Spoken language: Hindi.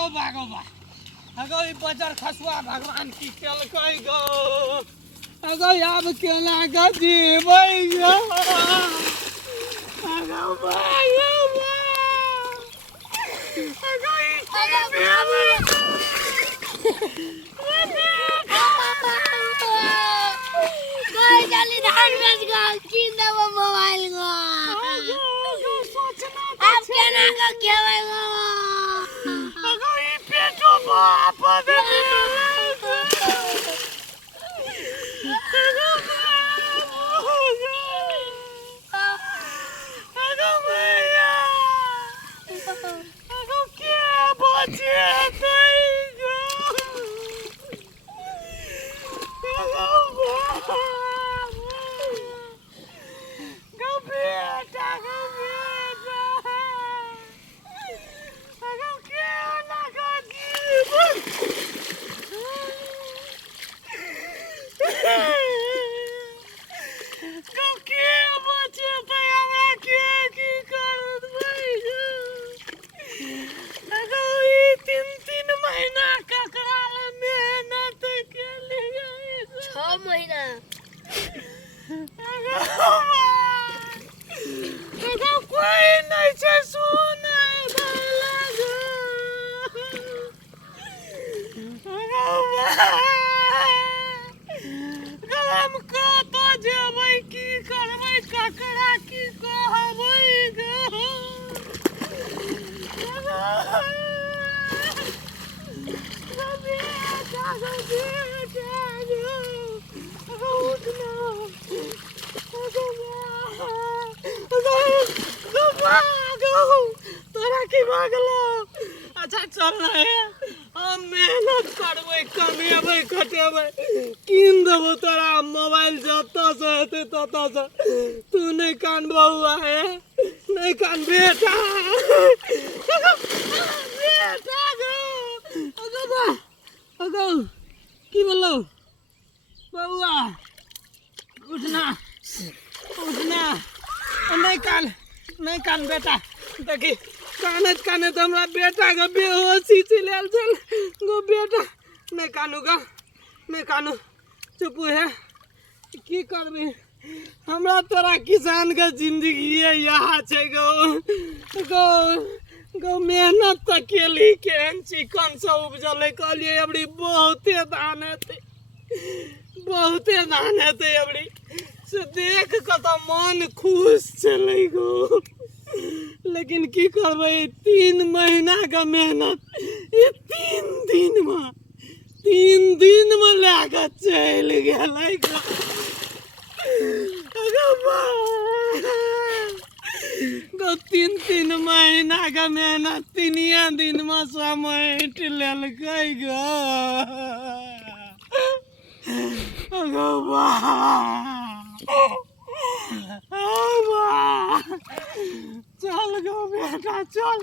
गो भागो बा अगो ई बजर खसुआ भगवान की केल कई गो अगो अब केला का जीवै गो अगो भागो बा अगो ई कोई जल्दी धान बेच गो किन देबो मोबाइल गो अब केना का खेबै गो अगो ई पेटो बाप दे अगो भैया अगो के बचे तई गो गो बेटा अगो के लगा गो के बचे तई हमरा के की करत भाई गो अगो ई 3 महीना ककरा मेहनत केली 6 महीना अगो कोई नहीं छे सुनै वाला गो अगो हम कत जेबै की करबै ककरा की कहबै गो तोरा की भागलो अच्छा चल रहे हम मेहनत करबै कमेबै खटेबै कीन देबो तोरा मोबाइल जतऽ से हेतै ततऽ से तू नहीं कान बउआ है नहीं कान बेटा बेटा गो अगो बा अगो की बोलो बउआ उठना उठना नहीं कान बेटा देखी कानत हमरा बेटा के बेहोशी चलल चल गो बेटा नहीं कानू चुप है की करबी हमरा तोरा किसान के जिंदगी यहाँ छे गो गो गो मेहनत तो केली केहन चिकन से उपजले कहलिए अबरी बहुते धान हेतै अबरी से देख के तो मन खुश चले गो लेकिन की करबै 3 महीना का मेहनत ये 3 दिन में लाके चल गेलै गो गो 3 महीना का मेहनत 3 दिन में समेट लेलकै गो अगो बा चल गो बेटा चल